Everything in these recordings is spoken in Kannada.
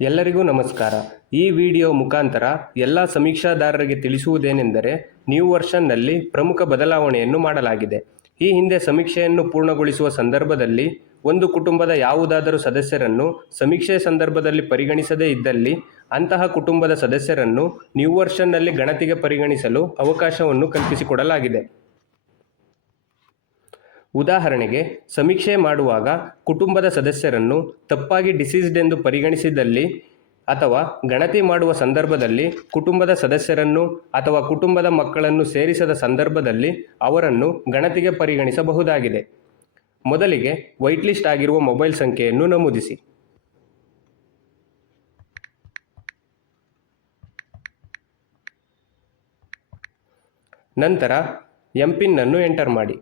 ಎಲ್ಲರಿಗೂ ನಮಸ್ಕಾರ. ಈ ವಿಡಿಯೋ ಮುಖಾಂತರ ಎಲ್ಲ ಸಮೀಕ್ಷಾದಾರರಿಗೆ ತಿಳಿಸುವುದೇನೆಂದರೆ ನ್ಯೂ ವರ್ಷನ್ನಲ್ಲಿ ಪ್ರಮುಖ ಬದಲಾವಣೆಯನ್ನು ಮಾಡಲಾಗಿದೆ. ಈ ಹಿಂದೆ ಸಮೀಕ್ಷೆಯನ್ನು ಪೂರ್ಣಗೊಳಿಸುವ ಸಂದರ್ಭದಲ್ಲಿ ಒಂದು ಕುಟುಂಬದ ಯಾವುದಾದರೂ ಸದಸ್ಯರನ್ನು ಸಮೀಕ್ಷೆ ಸಂದರ್ಭದಲ್ಲಿ ಪರಿಗಣಿಸದೇ ಇದ್ದಲ್ಲಿ ಅಂತಹ ಕುಟುಂಬದ ಸದಸ್ಯರನ್ನು ನ್ಯೂ ವರ್ಷನ್ನಲ್ಲಿ ಗಣತಿಗೆ ಪರಿಗಣಿಸಲು ಅವಕಾಶವನ್ನು ಕಲ್ಪಿಸಿಕೊಡಲಾಗಿದೆ. ಉದಾಹರಣೆಗೆ, ಸಮೀಕ್ಷೆ ಮಾಡುವಾಗ ಕುಟುಂಬದ ಸದಸ್ಯರನ್ನು ತಪ್ಪಾಗಿ ಡಿಸೀಸ್ಡ್ ಎಂದು ಪರಿಗಣಿಸಿದಲ್ಲಿ ಅಥವಾ ಗಣತಿ ಮಾಡುವ ಸಂದರ್ಭದಲ್ಲಿ ಕುಟುಂಬದ ಸದಸ್ಯರನ್ನು ಅಥವಾ ಕುಟುಂಬದ ಮಕ್ಕಳನ್ನು ಸೇರಿಸದ ಸಂದರ್ಭದಲ್ಲಿ ಅವರನ್ನು ಗಣತಿಗೆ ಪರಿಗಣಿಸಬಹುದಾಗಿದೆ. ಮೊದಲಿಗೆ ವೈಟ್ ಲಿಸ್ಟ್ ಆಗಿರುವ ಮೊಬೈಲ್ ಸಂಖ್ಯೆಯನ್ನು ನಮೂದಿಸಿ. ನಂತರ ಎಂಪಿನ್ ಅನ್ನು ಎಂಟರ್ ಮಾಡಿ.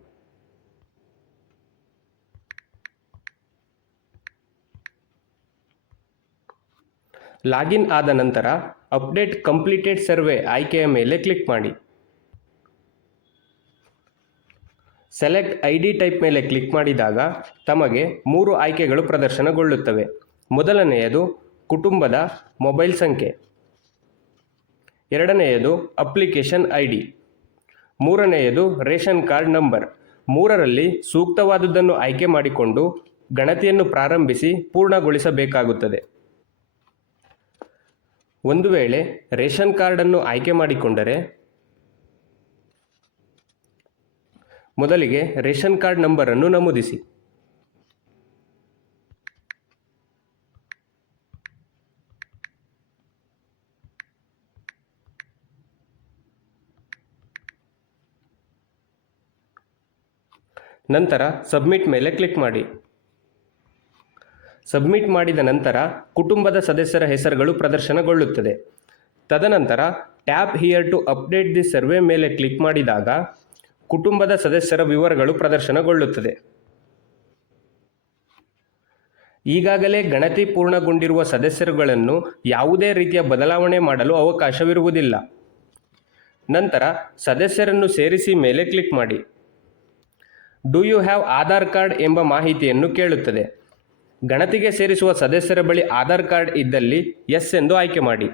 ಲಾಗಿನ್ ಆದ ನಂತರ ಅಪ್ಡೇಟ್ ಕಂಪ್ಲೀಟೆಡ್ ಸರ್ವೆ ಆಯ್ಕೆಯ ಮೇಲೆ ಕ್ಲಿಕ್ ಮಾಡಿ. ಸೆಲೆಕ್ಟ್ ID ಟೈಪ್ ಮೇಲೆ ಕ್ಲಿಕ್ ಮಾಡಿದಾಗ ತಮಗೆ 3 ಆಯ್ಕೆಗಳು ಪ್ರದರ್ಶನಗೊಳ್ಳುತ್ತವೆ. ಮೊದಲನೆಯದು ಕುಟುಂಬದ ಮೊಬೈಲ್ ಸಂಖ್ಯೆ, ಎರಡನೆಯದು ಅಪ್ಲಿಕೇಶನ್ ID, ಮೂರನೆಯದು ರೇಷನ್ ಕಾರ್ಡ್ ನಂಬರ್. 3ರಲ್ಲಿ ಸೂಕ್ತವಾದುದನ್ನು ಆಯ್ಕೆ ಮಾಡಿಕೊಂಡು ಗಣತಿಯನ್ನು ಪ್ರಾರಂಭಿಸಿ ಪೂರ್ಣಗೊಳಿಸಬೇಕಾಗುತ್ತದೆ. ಒಂದು ವೇಳೆ ರೇಷನ್ ಕಾರ್ಡನ್ನು ಆಯ್ಕೆ ಮಾಡಿಕೊಂಡರೆ ಮೊದಲಿಗೆ ರೇಷನ್ ಕಾರ್ಡ್ ನಂಬರನ್ನು ನಮೂದಿಸಿ. ನಂತರ ಸಬ್ಮಿಟ್ ಮೇಲೆ ಕ್ಲಿಕ್ ಮಾಡಿ. ಸಬ್ಮಿಟ್ ಮಾಡಿದ ನಂತರ ಕುಟುಂಬದ ಸದಸ್ಯರ ಹೆಸರುಗಳು ಪ್ರದರ್ಶನಗೊಳ್ಳುತ್ತದೆ. ತದನಂತರ tap here to update the survey ಮೇಲೆ ಕ್ಲಿಕ್ ಮಾಡಿದಾಗ ಕುಟುಂಬದ ಸದಸ್ಯರ ವಿವರಗಳು ಪ್ರದರ್ಶನಗೊಳ್ಳುತ್ತದೆ. ಈಗಾಗಲೇ ಗಣತಿ ಪೂರ್ಣಗೊಂಡಿರುವ ಸದಸ್ಯರುಗಳನ್ನು ಯಾವುದೇ ರೀತಿಯ ಬದಲಾವಣೆ ಮಾಡಲು ಅವಕಾಶವಿರುವುದಿಲ್ಲ. ನಂತರ ಸದಸ್ಯರನ್ನು ಸೇರಿಸಿ ಮೇಲೆ ಕ್ಲಿಕ್ ಮಾಡಿ. Do you have Aadhaar card ಎಂಬ ಮಾಹಿತಿಯನ್ನು ಕೇಳುತ್ತದೆ. ಗಣತಿಗೆ ಸೇರಿಸುವ ಸದಸ್ಯರ ಬಳಿ ಆಧಾರ್ ಕಾರ್ಡ್ ಇದ್ದಲ್ಲಿ ಎಸ್ ಎಂದು ಆಯ್ಕೆ ಮಾಡಿ.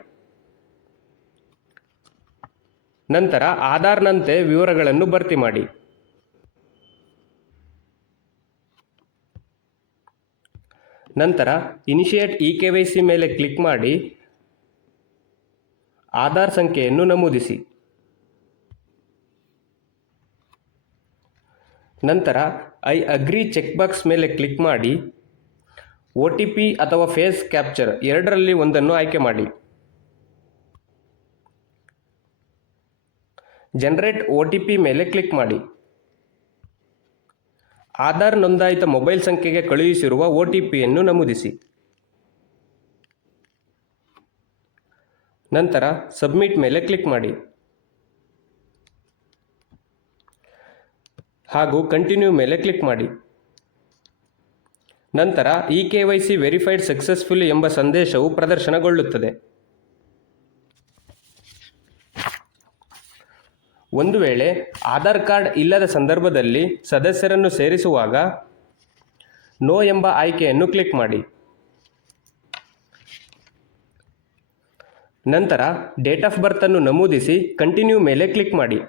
ನಂತರ ಆಧಾರ್ನಂತೆ ವಿವರಗಳನ್ನು ಭರ್ತಿ ಮಾಡಿ. ನಂತರ ಇನಿಷಿಯೇಟ್ eKYC ಮೇಲೆ ಕ್ಲಿಕ್ ಮಾಡಿ ಆಧಾರ್ ಸಂಖ್ಯೆಯನ್ನು ನಮೂದಿಸಿ. ನಂತರ ಐ ಅಗ್ರಿ ಚೆಕ್ ಬಾಕ್ಸ್ ಮೇಲೆ ಕ್ಲಿಕ್ ಮಾಡಿ OTP ಅಥವಾ ಫೇಸ್ ಕ್ಯಾಪ್ಚರ್ ಎರಡರಲ್ಲಿ ಒಂದನ್ನು ಆಯ್ಕೆ ಮಾಡಿ. ಜನರೇಟ್ OTP ಮೇಲೆ ಕ್ಲಿಕ್ ಮಾಡಿ. ಆಧಾರ್ ನೋಂದಾಯಿತ ಮೊಬೈಲ್ ಸಂಖ್ಯೆಗೆ ಕಳುಹಿಸಿರುವ OTPಯನ್ನು ನಮೂದಿಸಿ. ನಂತರ ಸಬ್ಮಿಟ್ ಮೇಲೆ ಕ್ಲಿಕ್ ಮಾಡಿ ಹಾಗೂ ಕಂಟಿನ್ಯೂ ಮೇಲೆ ಕ್ಲಿಕ್ ಮಾಡಿ. ನಂತರ eKYC ವೆರಿಫೈಡ್ ಸಕ್ಸಸ್ಫುಲಿ ಎಂಬ ಸಂದೇಶವು ಪ್ರದರ್ಶನಗೊಳ್ಳುತ್ತದೆ. ಒಂದು ವೇಳೆ ಆಧಾರ್ ಕಾರ್ಡ್ ಇಲ್ಲದ ಸಂದರ್ಭದಲ್ಲಿ ಸದಸ್ಯರನ್ನು ಸೇರಿಸುವಾಗ ನೋ ಎಂಬ ಆಯ್ಕೆಯನ್ನು ಕ್ಲಿಕ್ ಮಾಡಿ. ನಂತರ ಡೇಟ್ ಆಫ್ ಬರ್ತ್ ಅನ್ನು ನಮೂದಿಸಿ ಕಂಟಿನ್ಯೂ ಮೇಲೆ ಕ್ಲಿಕ್ ಮಾಡಿ.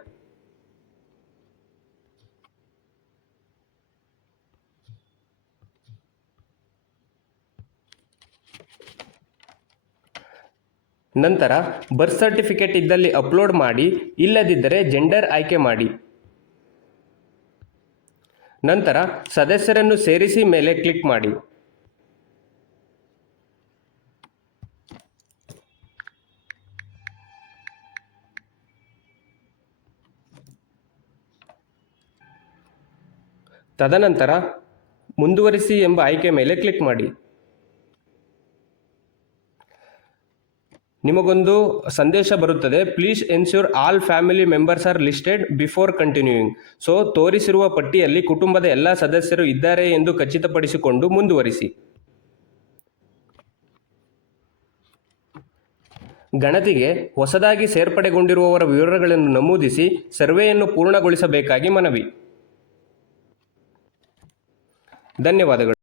ನಂತರ ಬರ್ತ್ ಸರ್ಟಿಫಿಕೇಟ್ ಇದ್ದಲ್ಲಿ ಅಪ್ಲೋಡ್ ಮಾಡಿ, ಇಲ್ಲದಿದ್ದರೆ ಜೆಂಡರ್ ಆಯ್ಕೆ ಮಾಡಿ. ನಂತರ ಸದಸ್ಯರನ್ನು ಸೇರಿಸಿ ಮೇಲೆ ಕ್ಲಿಕ್ ಮಾಡಿ. ತದನಂತರ ಮುಂದುವರಿಸಿ ಎಂಬ ಆಯ್ಕೆ ಮೇಲೆ ಕ್ಲಿಕ್ ಮಾಡಿ. ನಿಮಗೊಂದು ಸಂದೇಶ ಬರುತ್ತದೆ, please ensure all family members are listed before continuing. So ತೋರಿಸಿರುವ ಪಟ್ಟಿಯಲ್ಲಿ ಕುಟುಂಬದ ಎಲ್ಲ ಸದಸ್ಯರು ಇದ್ದಾರೆ ಎಂದು ಖಚಿತಪಡಿಸಿಕೊಂಡು ಮುಂದುವರಿಸಿ. ಗಣತಿಗೆ ಹೊಸದಾಗಿ ಸೇರ್ಪಡೆಗೊಂಡಿರುವವರ ವಿವರಗಳನ್ನು ನಮೂದಿಸಿ ಸರ್ವೆಯನ್ನು ಪೂರ್ಣಗೊಳಿಸಬೇಕಾಗಿ ಮನವಿ. ಧನ್ಯವಾದಗಳು.